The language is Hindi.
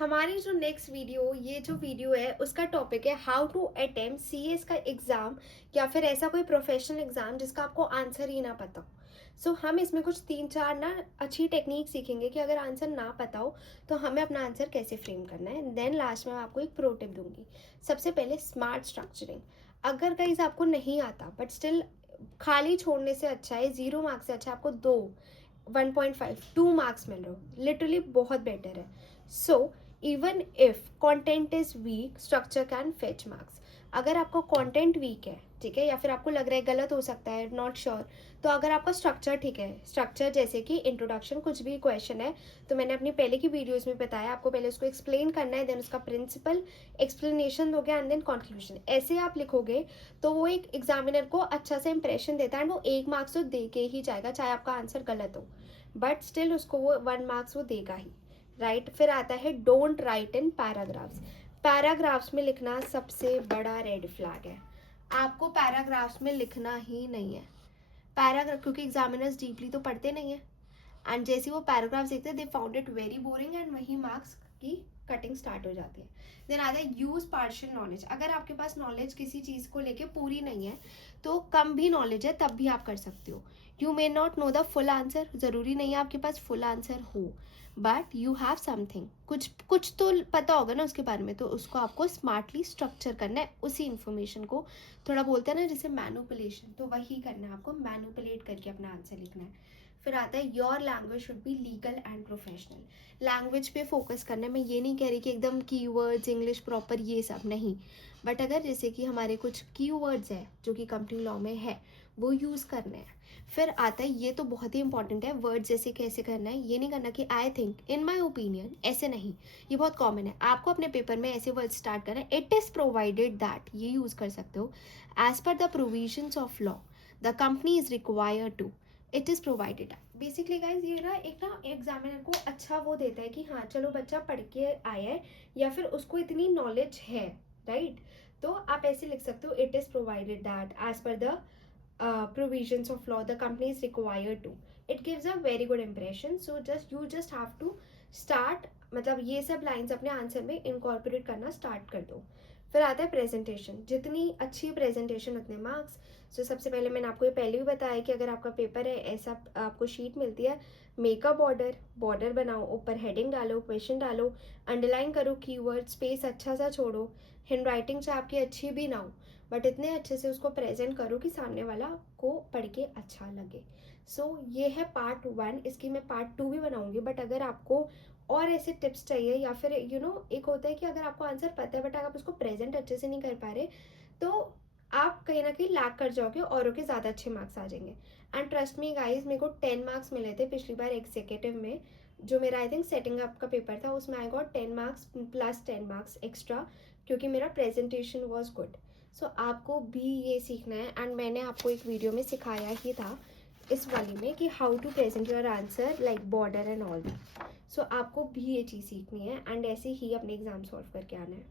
हमारी जो नेक्स्ट वीडियो ये जो वीडियो है उसका टॉपिक है हाउ टू अटेम्प्ट सीएस का एग्ज़ाम या फिर ऐसा कोई प्रोफेशनल एग्ज़ाम जिसका आपको आंसर ही ना पता हो। सो हम इसमें कुछ 3-4 ना अच्छी टेक्निक सीखेंगे कि अगर आंसर ना पता हो तो हमें अपना आंसर कैसे फ्रेम करना है। देन लास्ट में मैं आपको एक प्रो टिप दूंगी। सबसे पहले स्मार्ट स्ट्रक्चरिंग। अगर गाइस आपको नहीं आता बट स्टिल खाली छोड़ने से अच्छा है, 0 मार्क्स से अच्छा आपको 2 1.5 2 मार्क्स मिल रहे हो, लिटरली बहुत बेटर है। So even if content is weak structure can fetch marks. अगर आपका कंटेंट वीक है, ठीक है, या फिर आपको लग रहा है गलत हो सकता है, नॉट श्योर, तो अगर आपका स्ट्रक्चर ठीक है, स्ट्रक्चर जैसे कि इंट्रोडक्शन कुछ भी क्वेश्चन है तो मैंने अपनी पहले की वीडियोस में बताया, आपको पहले उसको एक्सप्लेन करना है, देन उसका प्रिंसिपल एक्सप्लेनेशन हो गया एंड देन कंक्लूजन। ऐसे आप लिखोगे तो वो एक एग्जामिनर को अच्छा सा इंप्रेशन देता है एंड वो 1 मार्क्स तो दे के ही जाएगा, चाहे आपका आंसर गलत हो, बट स्टिल उसको वो 1 मार्क्स वो देगा ही। राइट फिर आता है don't write in paragraphs. Paragraphs में लिखना सबसे बड़ा रेड फ्लैग है। आपको पैराग्राफ्स में लिखना ही नहीं है। पैराग्राफ क्योंकि एग्जामिनर्स डीपली तो पढ़ते नहीं है एंड जैसे वो पैराग्राफ देखते हैं they found it very boring and वही मार्क्स की कटिंग स्टार्ट हो जाती है। देन आता है यूज पार्शियल नॉलेज। अगर आपके पास नॉलेज किसी चीज़ को लेके पूरी नहीं है तो कम भी नॉलेज है तब भी आप कर सकते हो। You may not know the full answer, ज़रूरी नहीं है आपके पास फुल आंसर हो, बट यू हैव समथिंग, कुछ कुछ तो पता होगा ना उसके बारे में, तो उसको आपको स्मार्टली स्ट्रक्चर करना है उसी इन्फॉर्मेशन को। थोड़ा बोलते हैं ना जैसे मैनुपुलेशन, तो वही करना है आपको, मैनुपुलेट करके अपना आंसर लिखना है। फिर आता है your language should be legal and professional. Language पे फोकस करना है। मैं ये नहीं कह रही कि एकदम कीवर्ड्स इंग्लिश प्रॉपर ये सब नहीं, बट अगर जैसे कि हमारे कुछ कीवर्ड्स है जो कि कंपनी लॉ में है वो यूज़ करने हैं। फिर आता है, ये तो बहुत ही इंपॉर्टेंट है, वर्ड जैसे कैसे करना है, ये नहीं करना कि I think in my opinion, ऐसे नहीं। ये बहुत कॉमन है, आपको अपने पेपर में ऐसे वर्ड स्टार्ट करना है। इट इज़ प्रोवाइडेड दैट, ये यूज़ कर सकते हो। As per the provisions of law the company is required to, it is provided. Basically guys ये ना एक ना एग्जामिनर को अच्छा वो देता है कि हाँ चलो बच्चा पढ़ के आया है या फिर उसको इतनी नॉलेज है। राइट तो आप ऐसे लिख सकते हो, it is provided that as per the provisions of law the company is required to, it gives a very good impression, so just have to start, मतलब ये सब लाइंस अपने आंसर में इनकॉर्पोरेट करना स्टार्ट कर दो। फिर आता है प्रेजेंटेशन। जितनी अच्छी प्रेजेंटेशन उतने मार्क्स। सो सबसे पहले मैंने आपको ये पहले भी बताया कि अगर आपका पेपर है ऐसा आपको शीट मिलती है, मेक अ बॉर्डर, बॉर्डर बनाओ, ऊपर हेडिंग डालो, क्वेश्चन डालो, अंडरलाइन करो कीवर्ड, स्पेस अच्छा सा छोड़ो, हैंड राइटिंग चाहे आपकी अच्छी भी ना हो बट इतने अच्छे से उसको प्रेजेंट करो कि सामने वाला को पढ़ के अच्छा लगे। सो ये है पार्ट 1। इसकी मैं पार्ट 2 भी बनाऊंगी, बट अगर आपको और ऐसे टिप्स चाहिए या फिर एक होता है कि अगर आपको आंसर पता है बट अगर आप उसको प्रेजेंट अच्छे से नहीं कर पा रहे तो आप कहीं ना कहीं लैग कर जाओगे, औरों के ज़्यादा अच्छे मार्क्स आ जाएंगे। एंड ट्रस्ट मी गाइज, मेरे को 10 मार्क्स मिले थे पिछली बार एग्जीक्यूटिव में, जो मेरा आई थिंक सेटिंग अप का पेपर था, उसमें I got 10 marks plus 10 marks extra, क्योंकि मेरा प्रेजेंटेशन वॉज गुड। सो आपको भी ये सीखना है एंड मैंने आपको एक वीडियो में सिखाया ही था इस वाली में कि how to present your answer like border and all that. So आपको भी ये चीज़ सीखनी है एंड ऐसे ही अपने एग्ज़ाम सॉल्व करके आना है।